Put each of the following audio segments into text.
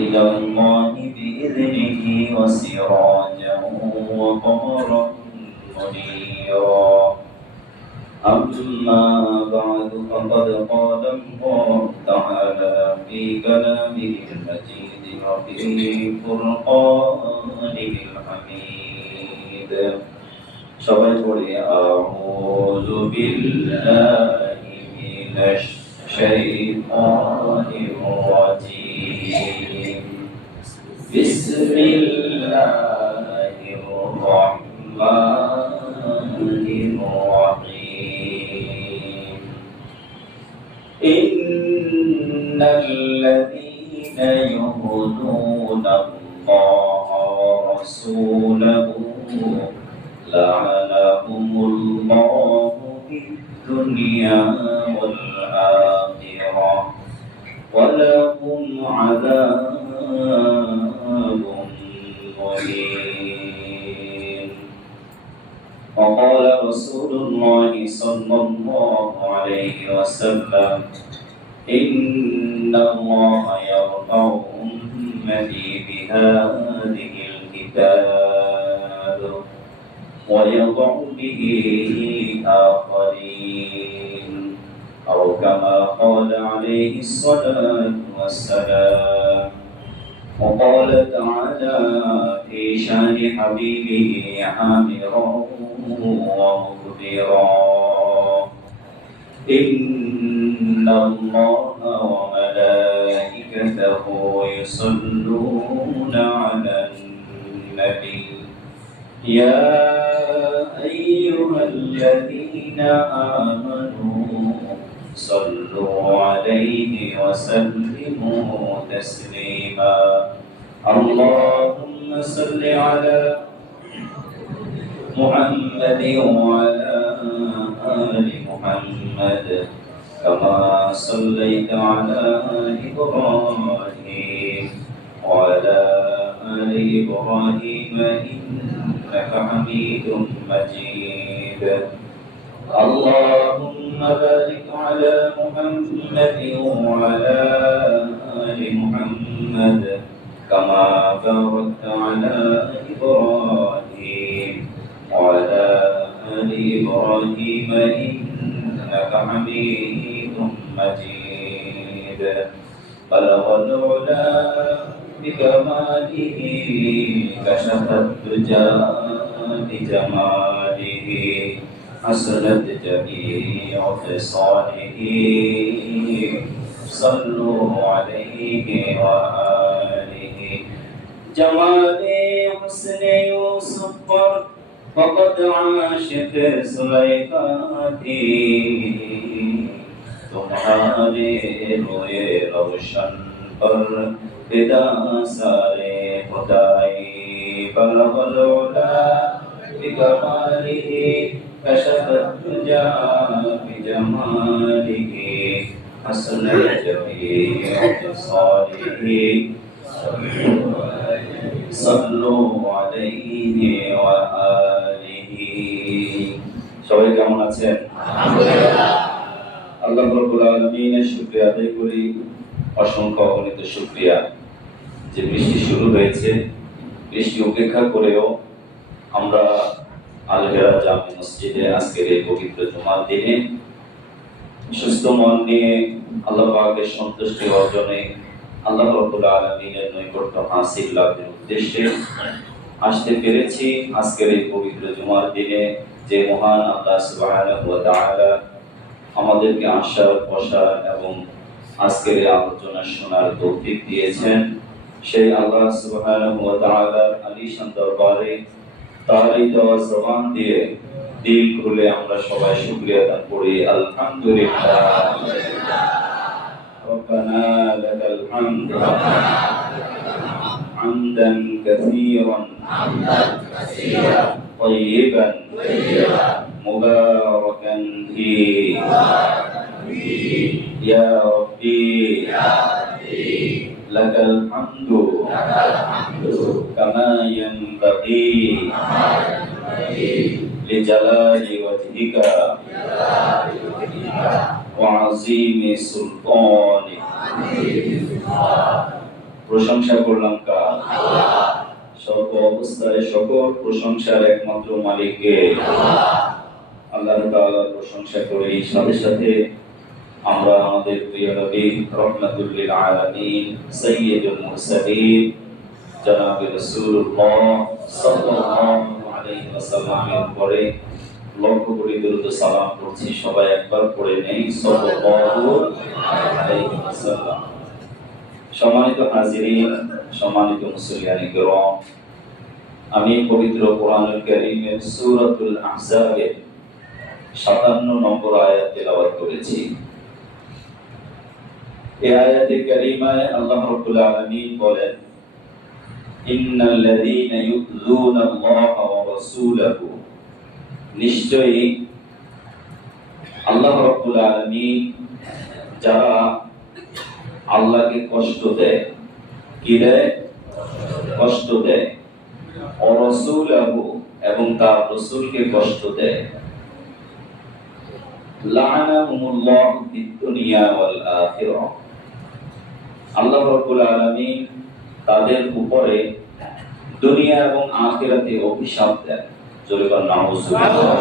إلى الله بإذنه وسراجا وقمرا منيرا. أما بعد فقد قال الله تعالى في كلامه المجيد وفي فرقانه الحميد. সবাই পড়ি আউযু বিল্লাহি মিনাশ শাইতানির রাজীম। বিসমিল্লাহির রাহমানির রাহিম। ইন্নাল্লাযীনা ইউযুনা আল্লাহা ওয়া রাসূলাহু لعنهم الله في الدنيا والآخرة ولهم عذاب مهين. وقال رسول الله صلى الله عليه وسلم إن الله يرفع أمتي بهذه الكتاب ويضع به آخرين، أو كما قال عليه الصلاة والسلام. وقال تعالى في شان حبيبه عامرا ومخبرا إن الله وملائكته يصلون على النبي يا أيها الذين آمنوا صلوا عليه وسلموا تسليما. اللهم صل على محمد وعلى آل محمد كما صليت على إبراهيم وعلى آل إبراهيم إنك حميد مجيد. اللهم بارك على محمد وعلى آل محمد كما باركت على إبراهيم وعلى آل إبراهيم إنك حميد مجيد. بلغ العلا بكماله كشف الدجى بجماله حسنت جميع خصاله صلوا عليه وآله. جمال حسن يوسف فقد عاش في زليخاته तुम्हारे रोए रोशन पर फिदा सारे खुदाई बलगल उला बिकमालिही कशफत दुजा बिजमालिही हसनत जमीअ खसालिही सल्लु अलैहि व आलिहि। সবাই কেমন আছেন? আলহামদুলিল্লাহ। আল্লাহ রাব্বুল আলামিনের শুকরিয়া আদায় করি, অসংখ্য অগণিত শুকরিয়া যে বৃষ্টি শুরু হয়েছে। বৃষ্টি উপেক্ষা করেও আমরা আল হেরা জামে মসজিদে আজকের এই পবিত্র জুমার দিনে সুস্থ মন নিয়ে আল্লাহ পাকের সন্তুষ্টি অর্জনে আল্লাহ রাব্বুল আলামিনের নৈকট্য হাসিল লাভের উদ্দেশ্যে আসতে পেরেছি। আজকের এই পবিত্র জুমার দিনে যে মহান আল্লাহ সুবহানাহু ওয়া তাআলা আমাদেরকে আসার বসার এবং আজকের এই আলোচনা শোনার তৌফিক দিয়েছেন, সেই আল্লাহ সুবহানাহু ওয়া তাআলার আলিশান দরবারে তারই দেওয়া জবান দিয়ে দিল খুলে আমরা সবাই শুকরিয়া আদায় করি। আলহামদুলিল্লাহ। রব্বানা লাকাল হামদ হামদান কাসীরান طيبا مباركا فيه يا ربي لك الحمد كما ينبغي لجلال وجهك وعظيم سلطانك প্রশংসা করলাম কার? সর্ব অবস্থায় সকল প্রশংসার একমাত্র মালিককে আল্লাহ তাআলার প্রশংসা করি। সাথে সাথে আমরা আমাদের প্রিয় নবী রাহমাতুল লিল আলামিন সাইয়্যিদুল মুরসালিন জনাব রাসূলুল্লাহ সাল্লাল্লাহু আলাইহি ওয়াসাল্লামের পরে লক্ষ কোটি দরুদ সালাম করছি। সবাই একবার পড়ে নেই সাল্লাল্লাহু আলাইহি ওয়াসাল্লাম। সম্মানিত হাজিরিন, সম্মানিত মুসলিয়ানে কিরাম, আমি পবিত্র কোরআনুল কারীমের সূরাতুল আহজাবের 57 নম্বর আয়াত তেলাওয়াত করেছি। এই আয়াতে কারীমায় আল্লাহ রাব্বুল আলামিন বলেন, ইন্নাল্লাযীনা ইউযুনাল্লাহা ওয়া রাসূলাহু, নিশ্চয়ই আল্লাহ রাব্বুল আলামিন যারা আল্লাহকে কষ্ট দেয়, কি দেয়? কষ্ট দেয়। ও রাসূলাহু, এবং তার রাসূলকে কষ্ট দেয়। লাআনাহুমুল্লাহু ফিদ দুনিয়া ওয়াল আখিরাহ, আল্লাহ রাব্বুল আলামিন তাদের উপরে দুনিয়া এবং আখিরাতে অভিশাপ দেন। জোরে বলেন নাউযুবিল্লাহ।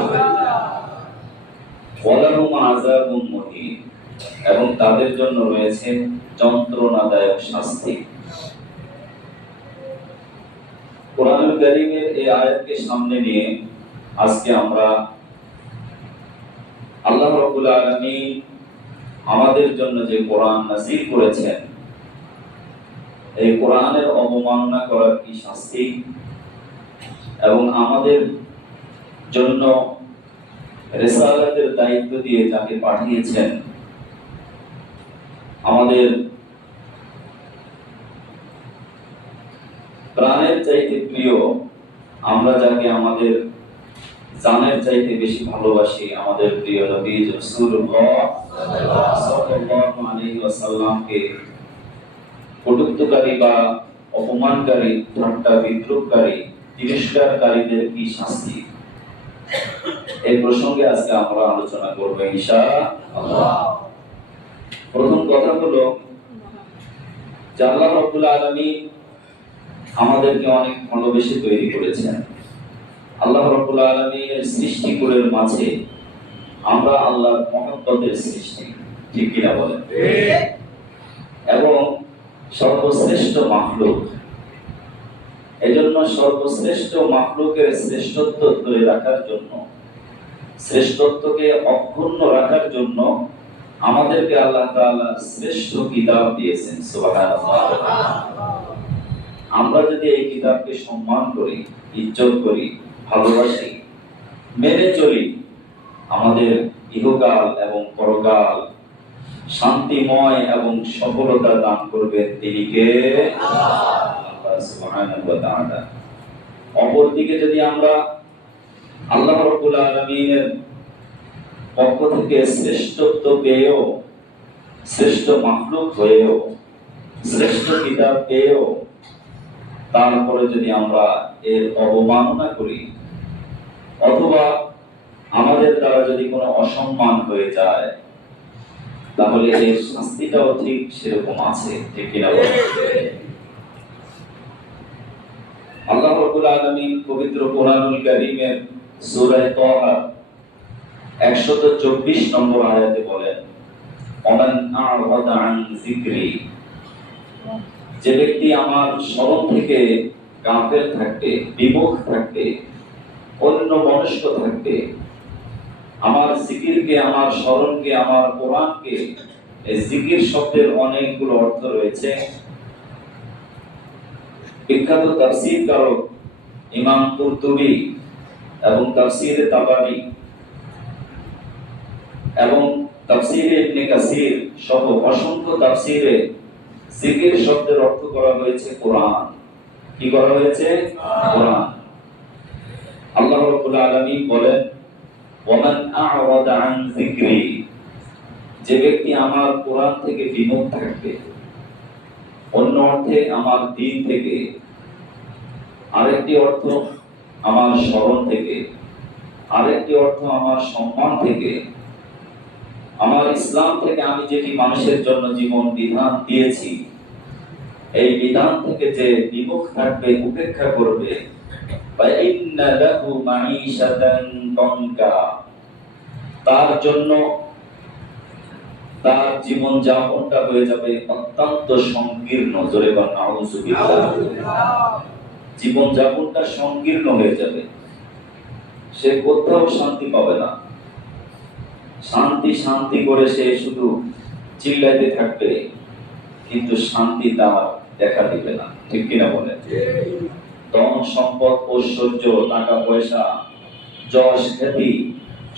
ওয়ালাহুম আযাবুম মুহিন, এবং তাদের জন্য রয়েছে যন্ত্রণাদায়ক শাস্তি। কোরআনুল কারীমের এই আয়াতকে সামনে নিয়ে আজকে আমরা আল্লাহ রাব্বুল আলামিন আমাদের জন্য যে কোরআন নাযিল করেছেন, এই কোরআনের অবমাননা করার কি শাস্তি, এবং আমাদের জন্য রিসালাতের দায়িত্ব দিয়ে যাকে পাঠিয়েছেন, আমাদের প্রাণের চাইতে প্রিয়, আমরা যাকে আমাদের জানের চাইতে বেশি ভালোবাসি, আমাদের প্রিয় নবী রাসূলুল্লাহ সাল্লাল্লাহু আলাইহি ওয়াসাল্লামকে কটূক্তিকারী বা অপমানকারী, ঠাট্টা বিদ্রূপকারী, তিরস্কারকারীদের কি শাস্তি, এই প্রসঙ্গে আজকে আমরা আলোচনা করব ইনশাআল্লাহ। প্রথম কথা হলো যে আল্লাহ রাব্বুল আলামিন আমাদেরকে অনেক ভালোবেসে তৈরি করেছেন। আল্লাহ রাব্বুল আলামিনের সৃষ্টিকুলের মাঝে আমরা আল্লাহর মহব্বতের সৃষ্টি, ঠিক কিনা বলেন? এবং সর্বশ্রেষ্ঠ মাখলুক, এজন্য সর্বশ্রেষ্ঠ মাখলুকের শ্রেষ্ঠত্ব ধরে রাখার জন্য, শ্রেষ্ঠত্বকে অক্ষুণ্ণ রাখার জন্য আমাদেরকে আল্লাহ তাআলা শ্রেষ্ঠ কিতাব দিয়েছেন। সুবহানাল্লাহ। আমরা যদি এই কিতাবকে সম্মান করি, ইজ্জত করি, ভালোবাসি, মেনে চলি, আমাদের ইহকাল এবং পরকাল শান্তিময় এবং সফলতা দান করবেন তিনি কে? আল্লাহ সুবহানাহু ওয়া তাআলা। অপরদিকে যদি আমরা আল্লাহ রাব্বুল আলামিনের পক্ষ থেকে শ্রেষ্ঠত্ব পেয়েও, শ্রেষ্ঠ মাখলুক হয়েও, শ্রেষ্ঠ কিতাব পেয়েও তারপরে যদি আমরা এর অবমাননা করি, অথবা আমাদের দ্বারা যদি কোনো অসম্মান হয়ে যায়, তাহলে এর শাস্তিটাও ঠিক সেরকম আছে, ঠিক কিনা বলেন? আল্লাহ রাব্বুল আলামিন পবিত্র কোরআনুল কারীমের সূরা তাহা 124 নম্বর আয়াতে বলেন, ওমান আ'রাদা আন যিকরি, যে ব্যক্তি আমার স্মরণ থেকে গাফেল থাকবে, বিমুখ থাকবে, অন্য মনস্ক থাকবে, আমার জিকিরকে, আমার স্মরণকে, আমার কোরআনকে, এই জিকির শব্দের অনেকগুলো অর্থ রয়েছে। বিখ্যাত তাফসীর কারক ইমাম কুরতুবী এবং তাফসীরে তাবারী এবং তাফসীরে ইবনে কাসির সহ অসংখ্য তাফসীরে জিকির শব্দের অর্থ করা হয়েছে কোরআন। কি করা হয়েছে? কোরআন। আল্লাহ রাব্বুল আলামিন বলেন, ওমান আ'রাদা আন যিকরি, যে ব্যক্তি আমার কোরআন থেকে বিমুখ থাকবে, অন্য অর্থে আমার দ্বীন থেকে, আরেকটি অর্থ আমার স্মরণ থেকে, আরেকটি অর্থ আমার সম্মান থেকে, আমার ইসলাম থেকে, আমি যেটি মানুষের জন্য জীবন বিধান দিয়েছি, এই বিধান থেকে যে বিমুখ থাকবে, উপেক্ষা করবে, ফাইন্না লাহু মাঈশাতান দানকা, তার জন্য তার জীবন যাপনটা হয়ে যাবে অত্যন্ত সংকীর্ণ। জোরে বলেন নাউযুবিল্লাহ। জীবন যাপনটা সংকীর্ণ হয়ে যাবে, সে কোথাও শান্তি পাবে না। শান্তি শান্তি করে সে শুধু চিল্লাইতে থাকবে, কিন্তু শান্তি তার দেখা দিবে না। ঠিক কিনা বলেন? ধন সম্পদ, ঐশ্বর্য, টাকা পয়সা, যশ খ্যাতি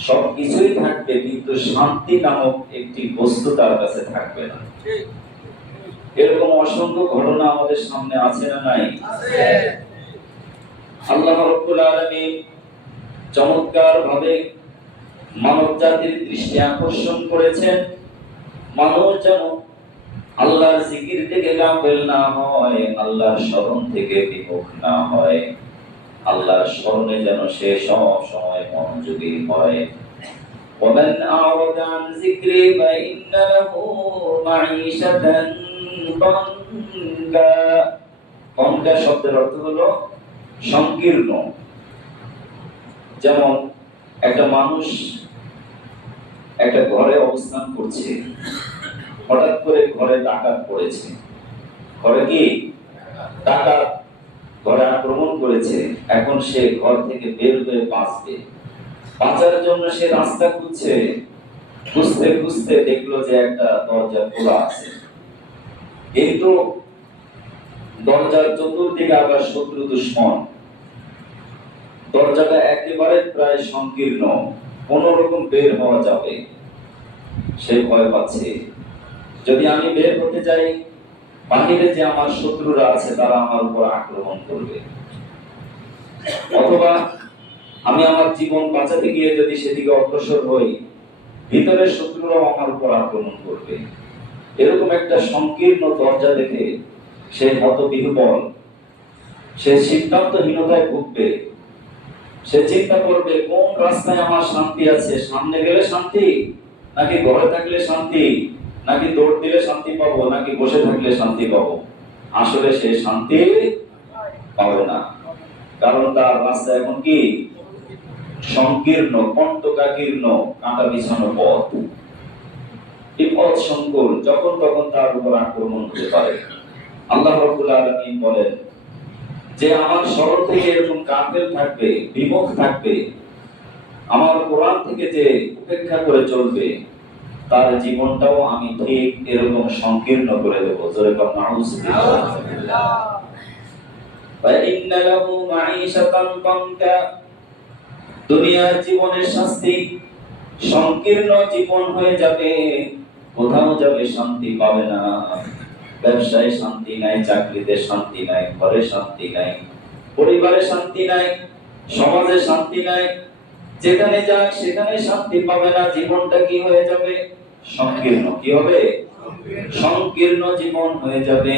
সবকিছুই থাকবে, কিন্তু শান্তি নামক একটি বস্তু তার কাছে থাকবে না। এরকম অসংখ্য ঘটনা আমাদের সামনে আছে না নাই? আল্লাহ রাব্বুল আলামিন চমৎকার ভাবে মানব জাতির দৃষ্টি আকর্ষণ করেছেন, মানুষ যেন আল্লাহর জিকির থেকে গাফেল না হয়, আল্লাহর স্মরণ থেকে বিমুখ না হয়, আল্লাহর স্মরণে যেন সে সব সময় মনোযোগী হয়। ومن أعرض عن ذكري فإن له معيشة ضنكا। ضنكا শব্দের অর্থ হলো সংকীর্ণ। যেমন একটা মানুষ একটা ঘরে অবস্থান করছে, হঠাৎ করে ঘরে ডাকাত পড়েছে। ঘরে কি ডাকাত ঘরে আক্রমণ করেছে, এখন সে ঘর থেকে বের হয়ে বাঁচবে। বাঁচার জন্য সে রাস্তা খুঁজছে, খুঁজতে খুঁজতে দেখলো যে একটা দরজা খোলা আছে, কিন্তু দরজার চতুর্দিকে আবার শত্রু দুশমন। দরজাটা একেবারে প্রায় সংকীর্ণ, কোন রকম বের হওয়া যাবে। সে ভয় পাচ্ছে, যদি আমি বের হতে যাই, বাহিরে যে আমার শত্রুরা আছে তারা আমার উপর আক্রমণ করবে, অথবা আমি আমার জীবন বাঁচাতে গিয়ে যদি সেদিকে অগ্রসর হই, ভিতরের শত্রুরাও আমার উপর আক্রমণ করবে। এরকম একটা সংকীর্ণ দরজা দেখে সে হতবিহ্বল, সে সিদ্ধান্তহীনতায় ভুগবে। সে চিন্তা করবে কোন রাস্তায় আমার শান্তি আছে, সামনে গেলে শান্তি, নাকি ঘরে থাকলে শান্তি, নাকি দৌড় দিলে শান্তি পাবো, নাকি বসে থাকলে শান্তি পাবো। আসলে সে শান্তি পাবে না, কারণ তার রাস্তা এখন কি সংকীর্ণ, কণ্টকাকীর্ণ, কাঁটা বিছানো পথ। বিপদ সংকুল, যখন তখন তার উপর আক্রমণ হতে পারে। আল্লাহ রাব্বুল আলামিন বলেন যে আমার স্মরণ থেকে এরকম গাফেল থাকবে, বিমুখ থাকবে, আমার কোরআন থেকে যে উপেক্ষা করে চলবে, তার জীবনটাও আমি ঠিক এরকম সংকীর্ণ করে দেব। জোরে বলেন নাউযুবিল্লাহ। ফাইন্না লাহু মাঈশাতান দানকা, দুনিয়ার জীবনের শাস্তি সংকীর্ণ জীবন হয়ে যাবে, কোথাও যাবে শান্তি পাবে না। ব্যবসায় শান্তি নাই, চাকরিতে শান্তি নাই, ঘরে শান্তি নাই, পরিবারে শান্তি নাই, সমাজে শান্তি নাই, যেখানে যাক সেখানে শান্তি পাবে না। জীবনটা কি হয়ে যাবে? সংকীর্ণ। কি হবে? সংকীর্ণ জীবন হয়ে যাবে।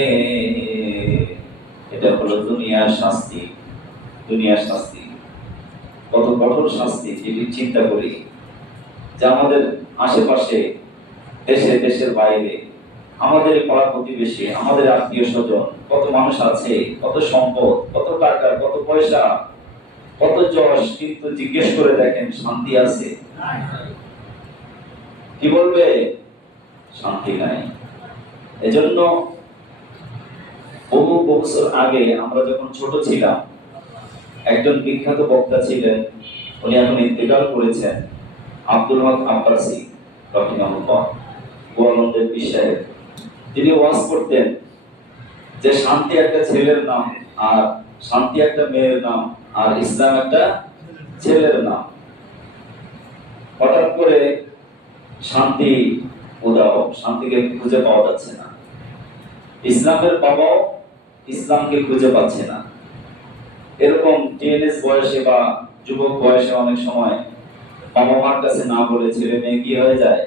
এটা হলো দুনিয়ার শাস্তি। দুনিয়ার শাস্তি কত কঠোর শাস্তি, যদি চিন্তা করি যে আমাদের আশেপাশে, দেশে, দেশের বাইরে, আমাদের পাড়া প্রতিবেশী, আমাদের আত্মীয় স্বজন, কত মানুষ আছে, কত সম্পদ, কত টাকা, কত পয়সা, কত যশ, কিন্তু জিজ্ঞেস করে দেখেন শান্তি আছে? কি বলবে? শান্তি নাই। এজন্য বহু বছর আগে আমরা যখন ছোট ছিলাম, একজন বিখ্যাত বক্তা ছিলেন, উনি এখন ইন্তেকাল করেছেন, আব্দুল হক আব্বাসী রাহিমাহুল্লাহ, গোয়ালন্দের পীর সাহেব। তিনি ওয়াজ করতেন যে শান্তি একটা ছেলের নাম, আর শান্তি একটা মেয়ের নাম, আর ইসলাম একটা ছেলের নাম। হঠাৎ করে শান্তি উদাও, শান্তিকে খুঁজে পাওয়া যাচ্ছে না। ইসলামের বাবাও ইসলামকে খুঁজে পাচ্ছে না। এরকম টিনেজ বয়সে বা যুবক বয়সে অনেক সময় বাবা মার কাছে না বলে ছেলে মেয়ে কি হয়ে যায়?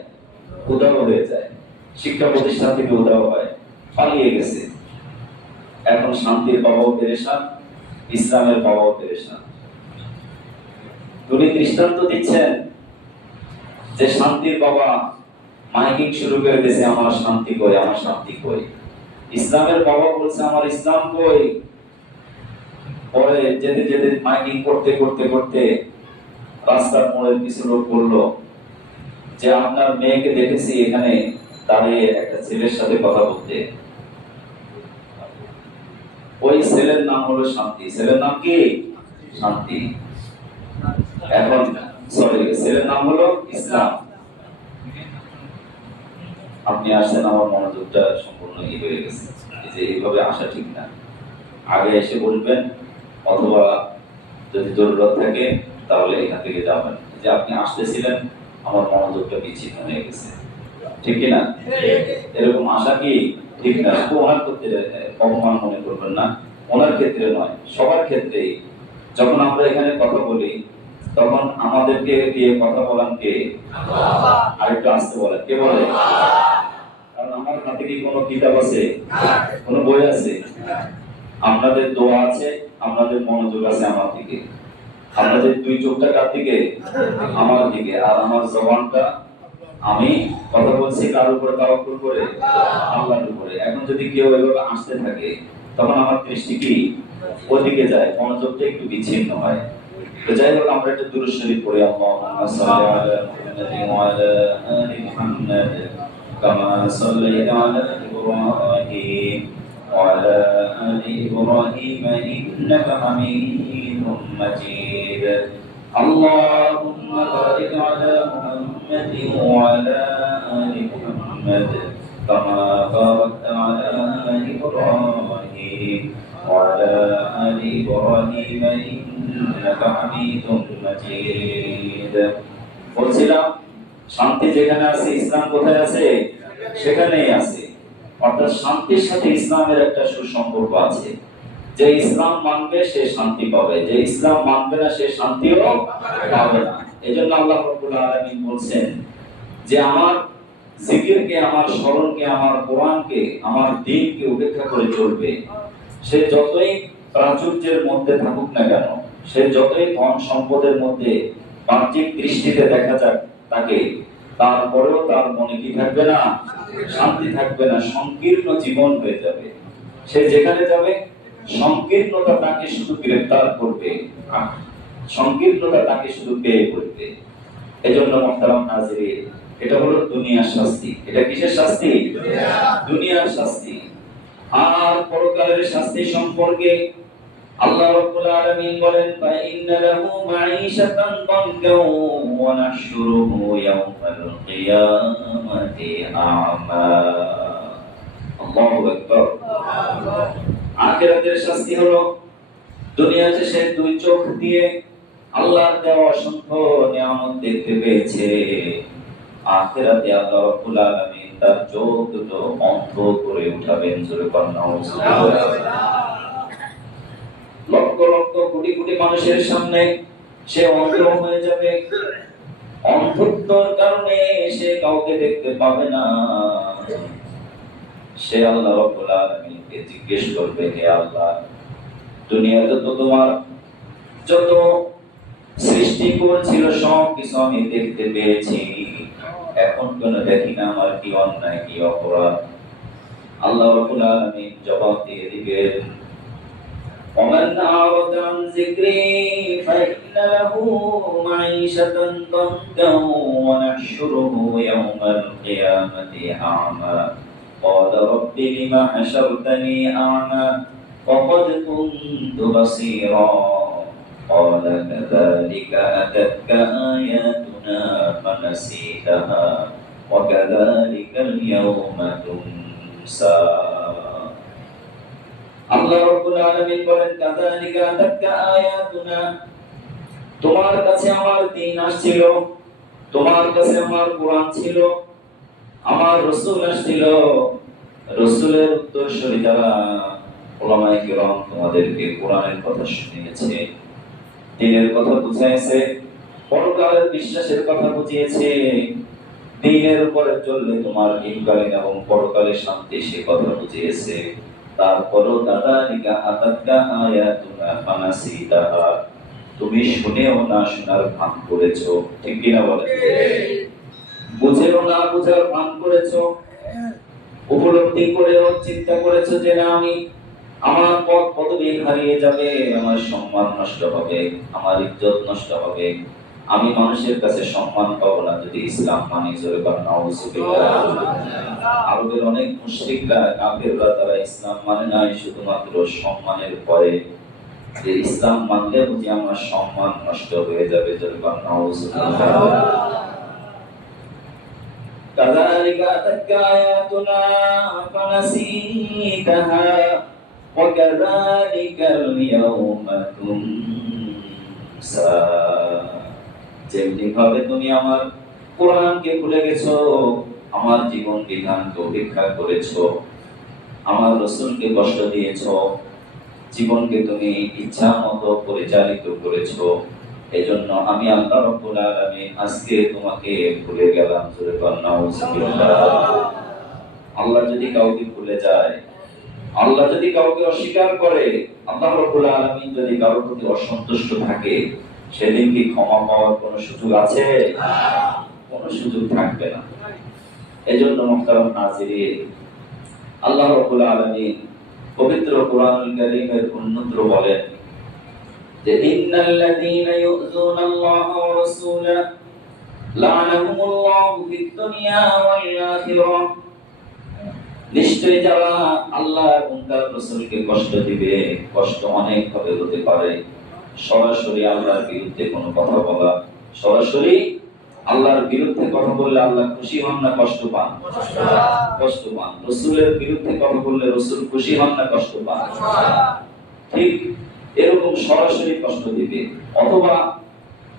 উদাও হয়ে যায়, শিক্ষা প্রতিষ্ঠান থেকে উদাও হয়, পালিয়ে গেছে। এখন শান্তির বাবাও পেরেশান, ইসলামের বাবাও পেরেশান। উনি দৃষ্টান্ত দিচ্ছেন যে শান্তির বাবা মাইকিং শুরু করে দিয়েছে, আমার শান্তি কই, আমার শান্তি কই। ইসলামের বাবা বলছে আমার ইসলাম কই। পরে যেতে যেতে মাইকিং করতে করতে করতে রাস্তার মোড়ে কিছু লোক বললো যে আপনার মেয়েকে দেখেছি এখানে দাঁড়িয়ে একটা ছেলের সাথে কথা বলতে। ওই ছেলের নাম হলো শান্তি। ছেলের নাম কি? শান্তি। এখন ছেলের নাম হলো ইসলাম। আপনি আসছেন, আমার মনোযোগটা সম্পূর্ণ হয়ে গেছে যে এইভাবে আসা ঠিক না। আগে এসে বলবেন, অথবা যদি জরুরত থাকে তাহলে এখান থেকে যাবেন। যে আপনি আসতেছিলেন, আমার মনোযোগটা বিচ্ছিন্ন হয়ে গেছে, ঠিক কিনা? এরকম আশা কি ঠিক না? শুধু ওনার ক্ষেত্রে অপমান মনে করবেন না, ওনার ক্ষেত্রে নয়, সবার ক্ষেত্রেই। যখন আমরা এখানে কথা বলি তখন আমাদেরকে দিয়ে কথা বলান কে? আরেকটু আসতে বলেন, কে বলে? কারণ আমার হাতে কি কোনো কিতাব আছে? কোনো বই আছে? আপনাদের দোয়া আছে, আপনাদের মনোযোগ আছে আমার দিকে। আপনাদের দুই চোখটা কার দিকে? আমার দিকে। আর আমার জবানটা, আমি কথা বলছি কার উপরে তাওয়াক্কুল করে? আল্লাহর উপরে। এখন যদি কেউ এভাবে আসতে থাকে তখন আমার দৃষ্টি কি ওদিকে যায়, মনোযোগটা একটু বিচ্ছিন্ন হয়। তো যাই হোক, আমরা একটা দুরূদ শরীফ পড়ি। আল্লাহুম্মা সাল্লি আলা মুহাম্মাদিন ওয়া আলা আলি মুহাম্মাদ কামা সাল্লাইতা আলা ইব্রাহিম ওয়া আলা আলি ইব্রাহিম ইন্নাকা হামিদুম মাজিদ। আল্লাহুম্মা বারিক আলা মুহাম্মাদিন ওয়া আলা আলি মুহাম্মাদ কামা বারাকতা আলা ইব্রাহিম وعلى آل إبراهيم إنك حميد مجيد। বলছিলাম, শান্তি যেখানে আছে ইসলাম কোথায় আছে? সেখানেই আছে। অর্থাৎ শান্তির সাথে ইসলামের একটা সুসম্পর্ক আছে। যে ইসলাম মানবে সে শান্তি পাবে, যে ইসলাম মানবে না সে শান্তিও পাবে না। এজন্য আল্লাহ রাব্বুল আলামিন বলছেন যে আমার জিকিরকে, আমার স্মরণকে, আমার কোরআনকে, আমার দ্বীনকে উপেক্ষা করে চলবে। সে যতই প্রাচুর্যের মধ্যে থাকুক না কেন, সে যতই ধন সম্পদের মধ্যে বাহ্যিক দৃষ্টিতে দেখা যাক তাকে, তারপরেও তার মনে কি থাকবে না? শান্তি থাকবে না। সংকীর্ণ জীবন হয়ে যাবে। সে যেখানে যাবে সংকীর্ণতা তাকে শুধু গ্রেফতার করবে, সংকীর্ণতা তাকে শুধু পেয়ে করবে। এজন্য মুহতারাম নাযিরিন, এটা হলো দুনিয়ার শাস্তি। এটা কিসের শাস্তি? দুনিয়ার শাস্তি। আর পরকালের শাস্তি সম্পর্কে আল্লাহ রাব্বুল আলামিন বলেন, ফা ইন্না লাহু মাঈশাতান দানকা ওয়া নাহশুরুহু ইয়াওমাল কিয়ামাতি আ'মা। আল্লাহু আকবার। আখিরাতের শাস্তি হলো দুনিয়াতে সে দুই চোখ দিয়ে আল্লাহর দেওয়া অসংখ্য নিয়ামত দেখতে পেয়েছে, আখিরাতে আল্লাহ রাব্বুল আলামিন তার চোখ দুটো অন্ধ করে উঠাবেন। জোরে বলেন সুবহানাল্লাহ। লক্ষ লক্ষ কোটি কোটি মানুষের সামনে সে অন্ধ হয়ে যাবে। অন্ধত্বর কারণে সে কাউকে দেখতে পাবে না। সে আল্লাহ রাব্বুল আলামিনকে জিজ্ঞেস করবে, হে আল্লাহ, দুনিয়াতে তো তোমার যত সৃষ্টি করেছিল সব কিছু আমি দেখতে পেয়েছি, এখন কেন দেখি না? আমার কি অন্যায়, কি অপরাধ? আল্লাহ রাব্বুল আলামিন জবাব দিয়ে দিবেন, ومن أعرض عن ذكري فإن له معيشة ضنكا ونحشره يوم القيامة أعمى قال رب لم حشرتني أعمى وقد كنت بصيرا قال كذلك أتتك آياتنا فنسيتها وكذلك اليوم تنسى। আল্লাহ রাব্বুল আলামিন বলেন, কাযালিকা আতাকা আয়াতুনা, তোমার কাছে আমার দ্বীন আসছিল, তোমার কাছে আমার কোরআন ছিল, আমার রাসূল আসছিল, রাসূলের উত্তরসূরি যারা উলামায়ে কিরাম তোমাদেরকে কোরআনের কথা শুনিয়েছে, দ্বীনের কথা বুঝাইছে, পরকালের বিশ্বাসের কথা বুঝিয়েছে, দ্বীনের উপরে চললে তোমার ইহকালীন এবং পরকালের শান্তি সে কথা বুঝিয়েছে। তারপরও কাযালিকা আতাকা আয়াতুনা ফানাসিতাহা, তুমি শুনেও না শোনার ভান করেছো। ঠিক কিনা বলেন? বুঝেও না বুঝার ভান করেছো। উপলব্ধি করেও চিন্তা করেছো যে না, আমি আমার পদ পদবি হারিয়ে যাবে, আমার সম্মান নষ্ট হবে, আমার ইজ্জত নষ্ট হবে, আমি মানুষের কাছে সম্মান পাবো না যদি ইসলাম মানি। জোরে বলেন নাউযুবিল্লাহ। আরবের অনেক মুশরিকরা, কাফেররা, তারা ইসলাম মানে নাই শুধুমাত্র সম্মানের ভয়ে, যে ইসলাম মানলে বুঝি আমার সম্মান নষ্ট হয়ে যাবে। জোরে বলেন নাউযুবিল্লাহ। كذلك أتتك آياتنا فنسيتها وكذلك اليوم تنسى। যেমনি ভাবে তুমি আমার কোরআনকে ভুলে গেছো, আমার জীবন বিধানকে উপেক্ষা করেছো, আমার রাসূলকে কষ্ট দিয়েছো, জীবনকে তুমি ইচ্ছা মতো পরিচালিত করেছো, এজন্য আমি আল্লাহ রাব্বুল আলামিন আজকে তোমাকে ভুলে গেলাম। জোরে বলেন নাউযুবিল্লাহ। আল্লাহ যদি কাউকে ভুলে যায়, আল্লাহ যদি কাউকে অস্বীকার করে, আল্লাহ রাব্বুল আলামিন যদি কারোর প্রতি অসন্তুষ্ট থাকে, সেদিন কি ক্ষমা পাওয়ার কোনো সুযোগ আছে? কোনো সুযোগ থাকবে না। এজন্য মুহতারাম নাযিরিন, আল্লাহ রাব্বুল আলামিন পবিত্র কোরআনুল কারীমের অন্যত্র বলেন যে ইন্নাল্লাযীনা ইউযুনাল্লাহা ওয়া রাসূলাহু লা'নাহুমুল্লাহু ফিদ দুনিয়া ওয়াল আখিরাহ। নিশ্চয়ই যারা আল্লাহ এবং তার রাসূলকে কষ্ট দিবে, কষ্ট অনেক ভাবে হতে পারে। সরাসরি আল্লাহর বিরুদ্ধে কোনো কথা বলা, সরাসরি আল্লাহর বিরুদ্ধে কথা বললে আল্লাহ খুশি হন না কষ্ট পান? কষ্ট পান। রাসূলের বিরুদ্ধে কথা বললে রাসূল খুশি হন না কষ্ট পান? ঠিক এরকম সরাসরি কষ্ট দিবে। অথবা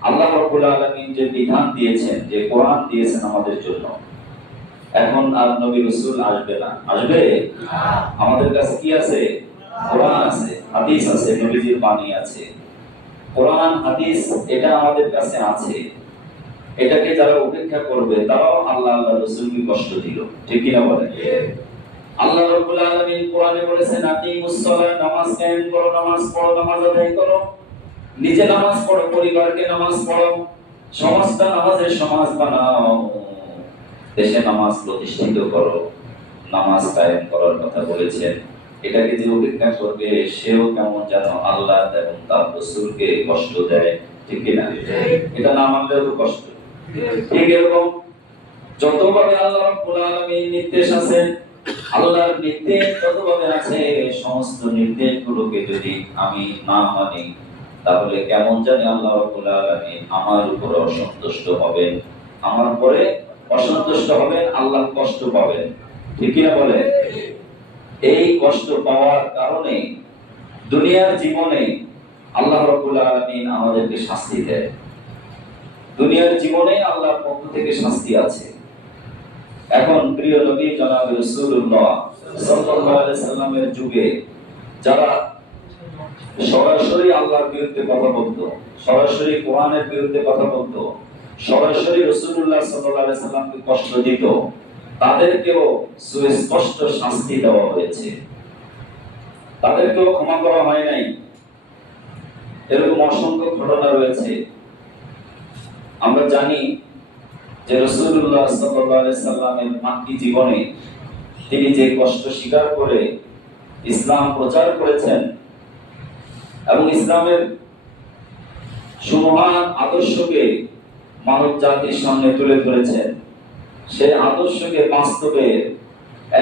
আল্লাহ রাব্বুল আলামিন যে বিধান দিয়েছেন, যে কোরআন দিয়েছেন আমাদের জন্য, এখন আর নবী রাসূল আসবে না। আসবে? আমাদের কাছে কি আছে? কোরআন আছে, হাদিস আছে, নবীজির বাণী আছে। কোরআন হাদিস এটা আমাদের কাছে আছে। এটাকে যারা উপেক্ষা করবে তারাও আল্লাহ রাসূলকে কষ্ট দিল। ঠিক কি না বলেন? আল্লাহ রাব্বুল আলামিন কোরআনে বলেছেন আকিমুস সালাত, নামাজ কায়েম করো, নামাজ পড়ো, নামাজ আদায় করো। নিজে নামাজ পড়ো, পরিবারকে নামাজ পড়ো, সমাজটা নামাজের সমাজ বানাও, দেশে নামাজ প্রতিষ্ঠিত করো, নামাজ কায়েম করার কথা বলেছেন। এটাকে যে উপেক্ষা করবে সেও কেমন যেন আল্লাহ এবং তার রাসূলকে কষ্ট দেয়। ঠিক কি না? এটা না মানলেও তো কষ্ট। ঠিক এরকম যতভাবে আল্লাহ রাব্বুল আলামিন নির্দেশ আছে, আল্লাহর নির্দেশ যতভাবে আছে, সমস্ত নির্দেশগুলোকে যদি আমি না মানি, তাহলে কেমন জানি আল্লাহ রাব্বুল আলামিন আমার উপরে অসন্তুষ্ট হবেন, আমার উপরে অসন্তুষ্ট হবেন, আল্লাহ কষ্ট পাবেন। ঠিক কি না বলে? এই কষ্ট পাওয়ার কারণে দুনিয়ার জীবনে আল্লাহ রাব্বুল আলামিন আমাদেরকে শাস্তি দেয়। দুনিয়ার জীবনে আল্লাহর পক্ষ থেকে শাস্তি আছে। এখন প্রিয় নবী জনাব রাসূলুল্লাহ সাল্লাল্লাহু আলাইহি সাল্লামের যুগে যারা সরাসরি আল্লাহর বিরুদ্ধে কথা বলতো, সরাসরি কোরআনের বিরুদ্ধে কথা বলতো, সরাসরি রাসূলুল্লাহ সাল্লাল্লাহু আলাইহি সাল্লামকে কষ্ট দিত, তাদেরকেও সুস্পষ্ট শাস্তি দেওয়া হয়েছে, তাদেরকেও ক্ষমা করা হয় নাই। এরকম অসংখ্য ঘটনা রয়েছে। আমরা জানি যে রাসূলুল্লাহ সাল্লাল্লাহু আলাইহি সাল্লামের মাক্কি জীবনে তিনি যে কষ্ট স্বীকার করে ইসলাম প্রচার করেছেন এবং ইসলামের সুমহান আদর্শকে মানব জাতির সামনে তুলে ধরেছেন, সেই আদর্শকে বাস্তবে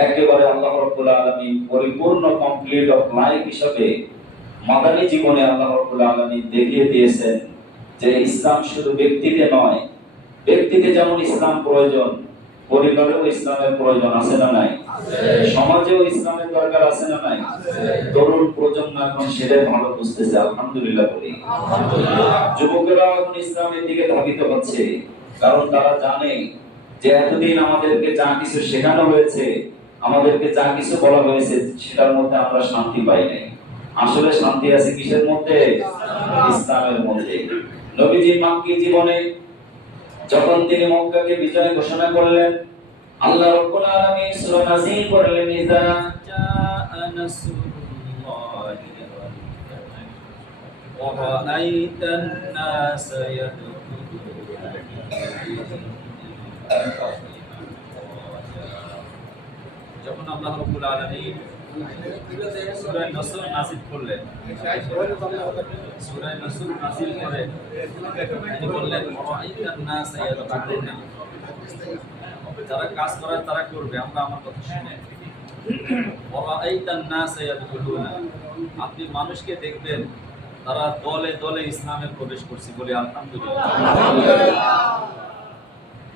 একেবারে আল্লাহ রাব্বুল আলামিন পরিপূর্ণ কমপ্লিট অফ লাইফ হিসেবে মাদানী জীবনে আল্লাহ রাব্বুল আলামিন দেখিয়ে দিয়েছেন যে ইসলাম শুধু ব্যক্তিতে নয়, ব্যক্তিতে যেমন ইসলাম প্রয়োজন, পরিবারেও ইসলামের প্রয়োজন আছে না নাই? সমাজেও ইসলামের দরকার আছে না নাই? তরুণ প্রজন্ম এখন সেটাই ভালো বুঝতেছে, আলহামদুলিল্লাহ বলি। যুবকেরা এখন ইসলামের দিকে ধাবিত হচ্ছে, কারণ তারা জানে যে এতদিন আমাদেরকে যা কিছু শেখানো হয়েছে, আমাদেরকে যা কিছু বলা হয়েছে, সেটার মধ্যে আমরা শান্তি পাই নাই। আসলে শান্তি আছে কিসের মধ্যে? ইসলামের মধ্যে। নবীজি মাক্কি জীবনে যখন তিনি মক্কাকে বিজয় ঘোষণা করলেন, আল্লাহ রাব্বুল আলামিন সূরা নাজিল করলেন, ইযা জাআ নাসরুল্লাহি ওয়া রাআইতান নাসা ইয়াদখুলুনা ফি দীনিল্লাহি আফওয়াজা। যখন আল্লাহ রাব্বুল আলামিন সূরা নসর নাযিল করলেন। সূরা নসর নাযিল করে তিনি বললেন ওয়াইদান নাস ইয়াদখুলুনা, যারা কাজ করে তারা করবে, আমরা আমার কথা শুনে। ওয়াইদান নাস ইয়াদখুলুনা, আপনি মানুষকে দেখবেন তারা দলে দলে ইসলামে প্রবেশ করছে, বলে আলহামদুলিল্লাহ।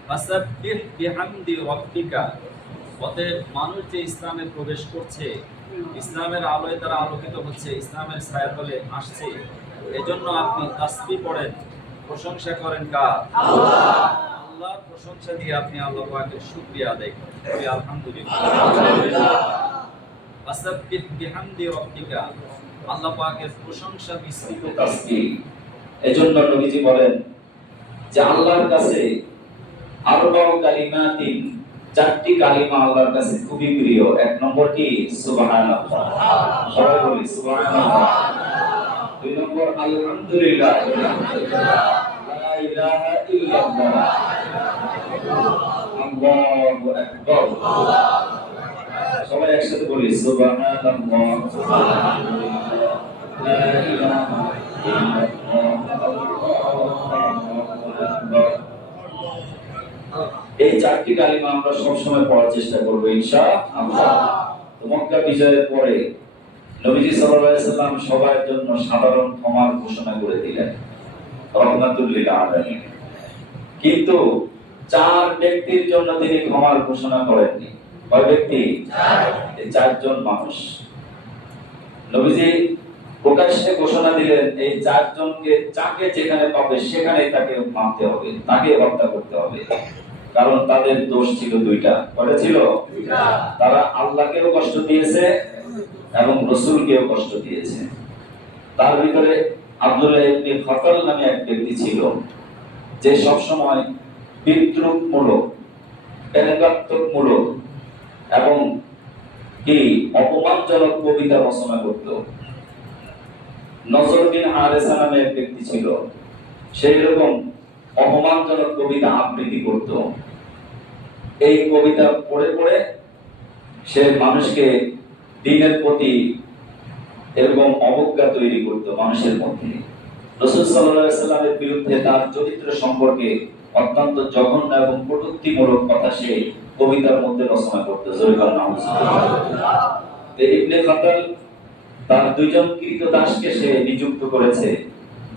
ফাসাব্বিহ বিহামদি রাব্বিকা, অতএব মানুষ যে ইসলামে প্রবেশ করছে, ইসলামের আলোয় তারা আলোকিত হচ্ছে, ইসলামের ছায়াতলে আসছে, এজন্য আপনি তাসবিহ পড়েন, প্রশংসা করেন কার? আল্লাহ। আল্লাহর প্রশংসা দিয়ে আপনি আল্লাহ পাকের শুকরিয়া আদায় করেন, বলি আলহামদুলিল্লাহ। ফাসাব্বিহ বিহামদি রাব্বিকা, আল্লাহ পাকের প্রশংসা মিশ্রিত তাসবিহ। এজন্য নবীজি বলেন যে আল্লাহর কাছে আরবাউ কালিমাতিন, চারটি কালিমা আল্লাহর কাছে খুবই প্রিয়। এক নম্বর কি? সুবহানাল্লাহ, সবাই বলি সুবহানাল্লাহ। দুই নম্বর আলহামদুলিল্লাহ, লা ইলাহা ইল্লাল্লাহ, আল্লাহু আকবার। সবাই একসাথে বলি সুবহানাল্লাহ, আলহামদুলিল্লাহ, লা ইলাহা ইল্লাল্লাহ। এই চারটি কালিমা আমরা সবসময় পড়ার চেষ্টা করবো ইনশাআল্লাহ। মক্কা বিজয়ের পরে নবীজি সাল্লাল্লাহু আলাইহি সাল্লাম সবার জন্য সাধারণ ক্ষমার ঘোষণা করে দিলেন, রহমাতুল লিল আলামিন। কিন্তু চার ব্যক্তির জন্য তিনি ক্ষমার ঘোষণা করেননি। কয় ব্যক্তি? চারজন মানুষ। নবীজি প্রকাশ্যে ঘোষণা দিলেন এই চারজনকে যাকে যেখানে পাবে সেখানে তাকে মারতে হবে, তাকে হত্যা করতে হবে। কারণ তাদের দোষ ছিল দুইটা। কয়টা ছিল? তারা আল্লাহকেও কষ্ট দিয়েছে এবং রাসূলকেও কষ্ট দিয়েছে। তার ভিতরে আব্দুল্লাহ ইবনে খাতাল নামে এক ব্যক্তি ছিল, যে সব সময় বিদ্রূপমূলক, ব্যঙ্গাত্মকমূলক এবং কি অপমানজনক কবিতা রচনা করত। নজর বিন হারেসা নামে এক ব্যক্তি ছিল, সেই রকম অপমানজনক কবিতা আবৃত্তি করত। এই কবিতা পড়ে পড়ে সে মানুষকে দ্বীনের প্রতি এরকম অবজ্ঞা তৈরি করত মানুষের মধ্যে। রাসূল সাল্লাল্লাহু আলাইহি সাল্লামের বিরুদ্ধে তার চরিত্র সম্পর্কে অত্যন্ত জঘন্য এবং কটূক্তিমূলক কথা সে কবিতার মধ্যে রচনা করত। ইবনে খাতাল তার দুইজন কৃতদাসকে সে নিযুক্ত করেছে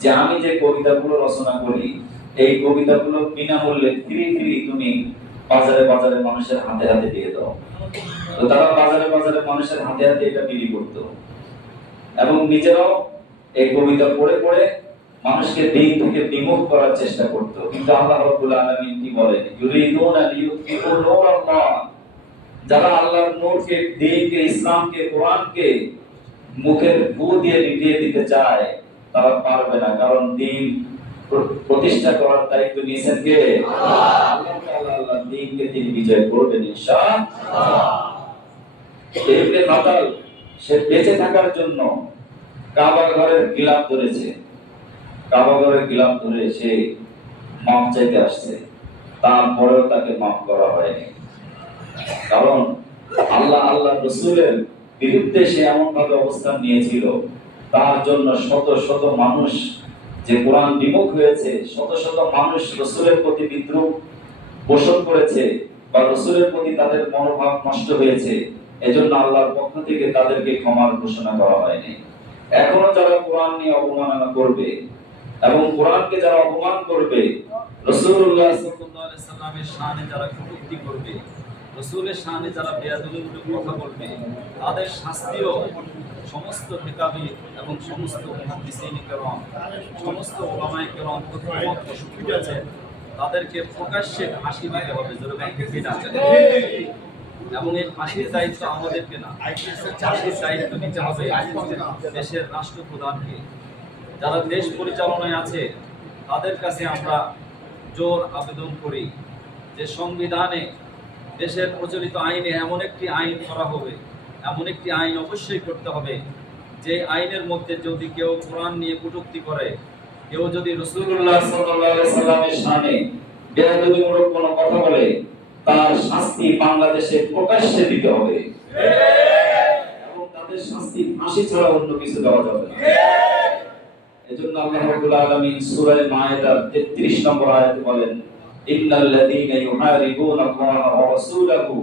যে আমি যে কবিতাগুলো রচনা করি এই কবিতাগুলো বিনামূল্যে ফ্রি তুমি বাজারে বাজারে মানুষের হাতে হাতে দিয়ে দাও। তো তারা বাজারে বাজারে মানুষের হাতে হাতে এটা বিলি করত এবং নিজেরাও এই কবিতা পড়ে পড়ে মানুষকে দিন থেকে বিমুখ করার চেষ্টা করত। কিন্তু আল্লাহ রাব্বুল আলামিন কি বলেন? ইউরিদুনা লিইউতফিউ নূরাল্লাহ, যারা আল্লাহর নূরকে, দ্বীনকে, ইসলামকে, কোরআনকে মুখের ফু দিয়ে নিভিয়ে দিতে চায় তারা পারবে না। কারণ দ্বীন প্রতিষ্ঠা করার দায়িত্ব নিয়েছেন কে? আল্লাহ। আল্লাহ দ্বীনকে তিনি বিজয় করবেন ইনশাআল্লাহ। ইবনে খাতাল সে বেঁচে থাকার জন্য কাবা ঘরের গিলাফ ধরেছে, কাবা ঘরের গিলাফ ধরে সে মাপ চাইতে আসছে, তারপরেও তাকে মাফ করা হয়নি। কারণ আল্লাহ রাসূলের বিরুদ্ধে সে এমন ভাবে অবস্থান নিয়েছিল, তার জন্য শত শত মানুষ যে কোরআন বিমুখ হয়েছে, শত শত মানুষ রাসূলের প্রতি বিদ্রুপ পোষণ করেছে বা রাসূলের প্রতি তাদের মনোভাব নষ্ট হয়েছে। এজন্য আল্লাহর পক্ষ থেকে তাদেরকে ক্ষমার ঘোষণা করা হয়নি। এখনো যারা কোরআন নিয়ে অবমাননা করবে এবং কোরআনকে যারা অপমান করবে, রাসূলুল্লাহ সাল্লাল্লাহু আলাইহি সাল্লামের শানে যারা কটূক্তি করবে, রাসূলের শানে যারা বেয়াদবিমূলক কথা বলবে, তাদের শাস্তিও সমস্ত কিতাবী এবং সমস্ত মুহাদ্দিসিনে কেরাম, সমস্ত উলামায়ে কেরাম করেছে, তাদেরকে প্রকাশ্যে ফাঁসি দিতে হবে। এবং এই ফাঁসির দায়িত্ব আমাদেরকে না, ফাঁসির দায়িত্ব নিতে হবে দেশের রাষ্ট্রপ্রধানকে। যারা দেশ পরিচালনায় আছে তাদের কাছে আমরা জোর আবেদন করি যে সংবিধানে, দেশের প্রচলিত আইনে এমন একটি আইন করা হবে, এমন একটি আইন অবশ্যই করতে হবে যে আইনের মধ্যে যদি কেউ কোরআন নিয়ে কটূক্তি করে, কেউ যদি রাসূলুল্লাহ সাল্লাল্লাহু আলাইহি সাল্লামের শানে বেয়াদবিমূলক কোনো কথা বলে, তার শাস্তি বাংলাদেশে প্রকাশ্যে দিতে হবে। এবং তাদের শাস্তি ফাঁসি ছাড়া অন্য কিছু দেওয়া যাবে না। এজন্য আল্লাহ রাব্বুল আলামিন সূরা মায়েদার 33 নম্বর আয়াতে বলেন, ইন্নাল্লাযীনা ইউহারিবুনা আল্লাহা ওয়া রাসূলাহু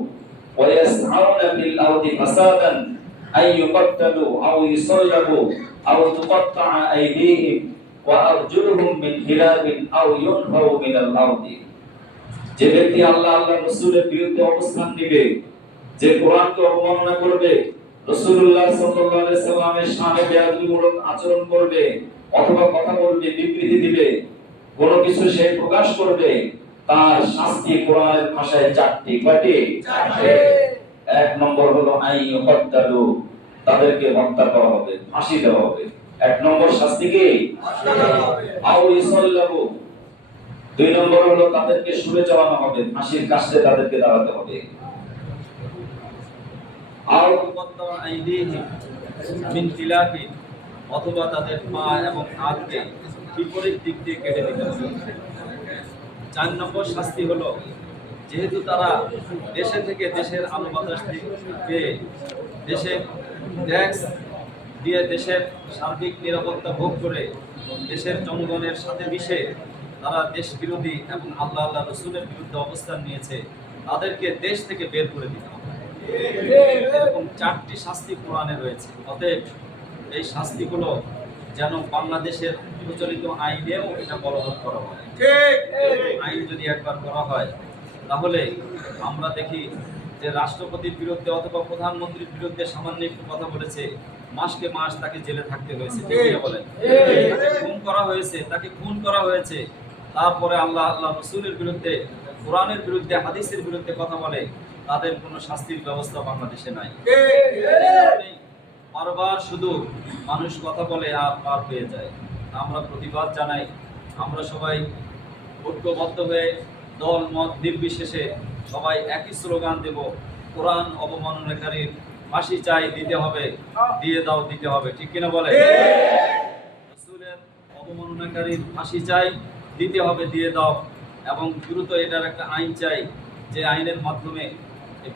ওয়া ইয়াসআউনা ফিল আরদি ফাসাদান আন ইউকাত্তালু আও ইউসাল্লাবু আও তুকাত্তাআ আইদিহিম ওয়া আরজুলুহুম মিন খিলাফিন আও ইউনফাউ মিনাল আরদি। যে ব্যক্তি আল্লাহ আল্লাহর রাসূলের বিরুদ্ধে অবস্থান নেবে, যে কোরআনকে অবমাননা করবে, রাসূলুল্লাহ সাল্লাল্লাহু আলাইহি সাল্লামের শানে বেয়াদবিমূলক আচরণ করবে অথবা কথা বলবে, বিবৃতি দিবে, কোনো কিছু সে প্রকাশ করবে, তার শাস্তি কোরআনের ভাষায় চারটি। কয়টি? এক নম্বর হলো আইয়ু হত্যালু, তাদেরকে হত্যা করা হবে, ফাঁসি দেওয়া হবে। এক নম্বর শাস্তি কি? আও ইসাল্লাবু, দুই নম্বর হলো তাদেরকে সুরে চালানো হবে, ফাঁসির কাছে তাদেরকে দাঁড়াতে হবে। আও তুকাত্তাআ আইদিহিম মিন খিলাফিন, অথবা তাদের পা এবং হাতকে বিপরীত দিক দিয়ে কেটে দিতে হবে। 4 নম্বর শাস্তি হলো, যেহেতু তারা দেশে থেকে দেশের আলো বাতাস পেয়ে দেশের ট্যাক্স দিয়ে দেশের সার্বিক নিরাপত্তা ভোগ করে দেশের জনগণের সাথে মিশে তারা দেশ বিরোধী এবং আল্লাহ রসুলের বিরুদ্ধে অবস্থান নিয়েছে, তাদেরকে দেশ থেকে বের করে দিতে হবে। এরকম 4টি শাস্তি কোরআনে রয়েছে। অতএব এই শাস্তিগুলো যেন বাংলাদেশের প্রচলিত আইনেও এটা বলবৎ করা হয়। আইন যদি একবার করা হয়, তাহলে আমরা দেখি যে রাষ্ট্রপতির বিরুদ্ধে অথবা প্রধানমন্ত্রীর বিরুদ্ধে সামান্য একটু কথা বলেছে, মাসকে মাস তাকে জেলে থাকতে হয়েছে। ঠিক বলেন, তাকে খুন করা হয়েছে, তাকে খুন করা হয়েছে। তারপরে আল্লাহ রসুলের বিরুদ্ধে, কোরআনের বিরুদ্ধে, হাদিসের বিরুদ্ধে কথা বলে, তাদের কোনো শাস্তির ব্যবস্থা বাংলাদেশে নাই। বারবার শুধু মানুষ কথা বলে আর পার পেয়ে যায়। আমরা প্রতিবাদ জানাই, আমরা সবাই ঐক্যবদ্ধ হয়ে দল মত নির্বিশেষে সবাই একই স্লোগান দেব, কোরআন অবমাননাকারীর ফাঁসি চাই, দিতে হবে, দিয়ে দাও, দিতে হবে। ঠিক কিনা বলে? রাসূলের অবমাননাকারীর ফাঁসি চাই, দিতে হবে, দিয়ে দাও, এবং দ্রুত এটার একটা আইন চাই, যে আইনের মাধ্যমে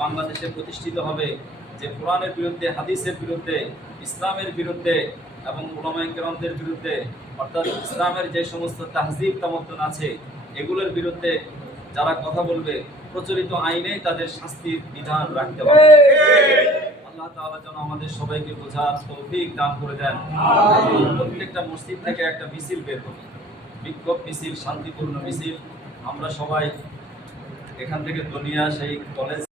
বাংলাদেশে প্রতিষ্ঠিত হবে যে কোরআনের বিরুদ্ধে, হাদিসের বিরুদ্ধে, ইসলামের বিরুদ্ধে এবং উলামায়ে কেরামদের বিরুদ্ধে, অর্থাৎ ইসলামের যে সমস্ত তাহজিব তামাদ্দুন আছে এগুলোর বিরুদ্ধে যারা কথা বলবে, প্রচলিত আইনেই তাদের শাস্তির বিধান রাখতে হবে। আল্লাহ তাআলা যেন আমাদের সবাইকে বোঝার তৌফিক দান করে দেন। প্রত্যেকটা মসজিদ থেকে একটা মিছিল বের হবে, বিক্ষোভ মিছিল, শান্তিপূর্ণ মিছিল। আমরা সবাই এখান থেকে দুনিয়া সেই কলেজ